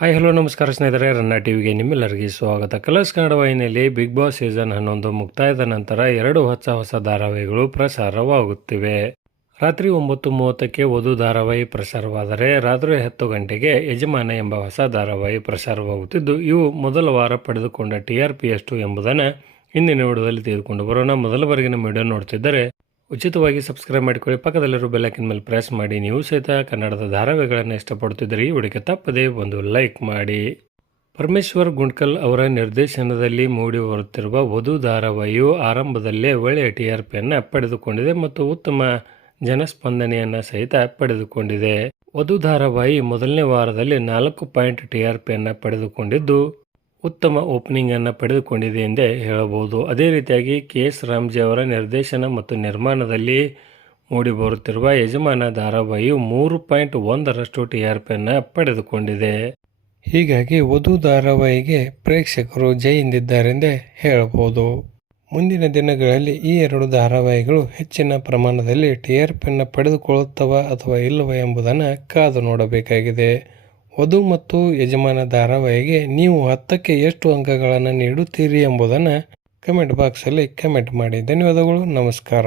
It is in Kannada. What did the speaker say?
ಹಾಯ್, ಹಲೋ, ನಮಸ್ಕಾರ ಸ್ನೇಹಿತರೆ. ರನ್ನ ಟಿವಿಗೆ ನಿಮ್ಮೆಲ್ಲರಿಗೆ ಸ್ವಾಗತ. ಕಲರ್ಸ್ ಕನ್ನಡ ವಾಹಿನಿಯಲ್ಲಿ ಬಿಗ್ ಬಾಸ್ ಸೀಸನ್ ಹನ್ನೊಂದು ಮುಕ್ತಾಯದ ನಂತರ ಎರಡು ಹೊಸ ಹೊಸ ಧಾರಾವಾಹಿಗಳು ಪ್ರಸಾರವಾಗುತ್ತಿವೆ. ರಾತ್ರಿ ಒಂಬತ್ತು ಮೂವತ್ತಕ್ಕೆ ವಧು ಧಾರಾವಾಹಿ ಪ್ರಸಾರವಾದರೆ ರಾತ್ರಿ ಹತ್ತು ಗಂಟೆಗೆ ಯಜಮಾನ ಎಂಬ ಹೊಸ ಧಾರಾವಾಹಿ ಪ್ರಸಾರವಾಗುತ್ತಿದ್ದು, ಇವು ಮೊದಲ ವಾರ ಪಡೆದುಕೊಂಡ ಟಿ ಆರ್ ಪಿ ಎಷ್ಟು ಎಂಬುದನ್ನು ಇಂದಿನ ವಿಡಿಯೋದಲ್ಲಿ ತೆಗೆದುಕೊಂಡು ಬರೋಣ. ಮೊದಲ ಬಾರಿಗೆ ನಮ್ಮ ವಿಡಿಯೋ ನೋಡ್ತಿದ್ದರೆ ಉಚಿತವಾಗಿ ಸಬ್ಸ್ಕ್ರೈಬ್ ಮಾಡಿಕೊಳ್ಳಿ. ಪಕ್ಕದಲ್ಲಿರೋ ಬೆಲ್ಲೈಕಿನ ಮೇಲೆ ಪ್ರೆಸ್ ಮಾಡಿ. ನೀವು ಸಹಿತ ಕನ್ನಡದ ಧಾರಾವಾಹಿಗಳನ್ನು ಇಷ್ಟಪಡುತ್ತಿದ್ದರೆ. ಈ ವಿಡಿಯೋಕ್ಕೆ ತಪ್ಪದೇ ಒಂದು ಲೈಕ್ ಮಾಡಿ. ಪರಮೇಶ್ವರ್ ಗುಂಡ್ಕಲ್ ಅವರ ನಿರ್ದೇಶನದಲ್ಲಿ ಮೂಡಿ ಬರುತ್ತಿರುವ ವಧು ಧಾರಾವಾಹಿಯು ಆರಂಭದಲ್ಲೇ ಒಳ್ಳೆಯ ಟಿ ಆರ್ ಪಿಯನ್ನು ಪಡೆದುಕೊಂಡಿದೆ ಮತ್ತು ಉತ್ತಮ ಜನಸ್ಪಂದನೆಯನ್ನು ಸಹಿತ ಪಡೆದುಕೊಂಡಿದೆ. ವಧು ಧಾರಾವಾಹಿ ಮೊದಲನೇ ವಾರದಲ್ಲಿ ನಾಲ್ಕು ಪಾಯಿಂಟ್ ಟಿ ಆರ್ ಪಿಯನ್ನು ಪಡೆದುಕೊಂಡಿದ್ದು ಉತ್ತಮ ಓಪನಿಂಗ್ ಅನ್ನು ಪಡೆದುಕೊಂಡಿದೆ ಎಂದೇ ಹೇಳಬಹುದು. ಅದೇ ರೀತಿಯಾಗಿ ಕೆ ಎಸ್ ರಾಮ್ಜಿ ಅವರ ನಿರ್ದೇಶನ ಮತ್ತು ನಿರ್ಮಾಣದಲ್ಲಿ ಮೂಡಿಬರುತ್ತಿರುವ ಯಜಮಾನ ಧಾರಾವಾಹಿಯು ಮೂರು ಪಾಯಿಂಟ್ ಒಂದರಷ್ಟು ಟಿ ಆರ್ ಪಿಯನ್ನು ಪಡೆದುಕೊಂಡಿದೆ. ಹೀಗಾಗಿ ವಧು ಧಾರಾವಾಹಿಗೆ ಪ್ರೇಕ್ಷಕರು ಜೈ ಎಂದಿದ್ದಾರೆಂದೇ ಹೇಳಬಹುದು. ಮುಂದಿನ ದಿನಗಳಲ್ಲಿ ಈ ಎರಡು ಧಾರಾವಾಹಿಗಳು ಹೆಚ್ಚಿನ ಪ್ರಮಾಣದಲ್ಲಿ ಟಿ ಆರ್ ಪಿಯನ್ನು ಪಡೆದುಕೊಳ್ಳುತ್ತವ ಅಥವಾ ಇಲ್ಲವ ಎಂಬುದನ್ನು ಕಾದು ನೋಡಬೇಕಾಗಿದೆ. ವಧು ಮತ್ತು ಯಜಮಾನ ಧಾರಾವಾಹಿಗೆ ನೀವು ಹತ್ತಕ್ಕೆ ಎಷ್ಟು ಅಂಕಗಳನ್ನು ನೀಡುತ್ತೀರಿ ಎಂಬುದನ್ನು ಕಮೆಂಟ್ ಬಾಕ್ಸಲ್ಲಿ ಕಮೆಂಟ್ ಮಾಡಿ. ಧನ್ಯವಾದಗಳು, ನಮಸ್ಕಾರ.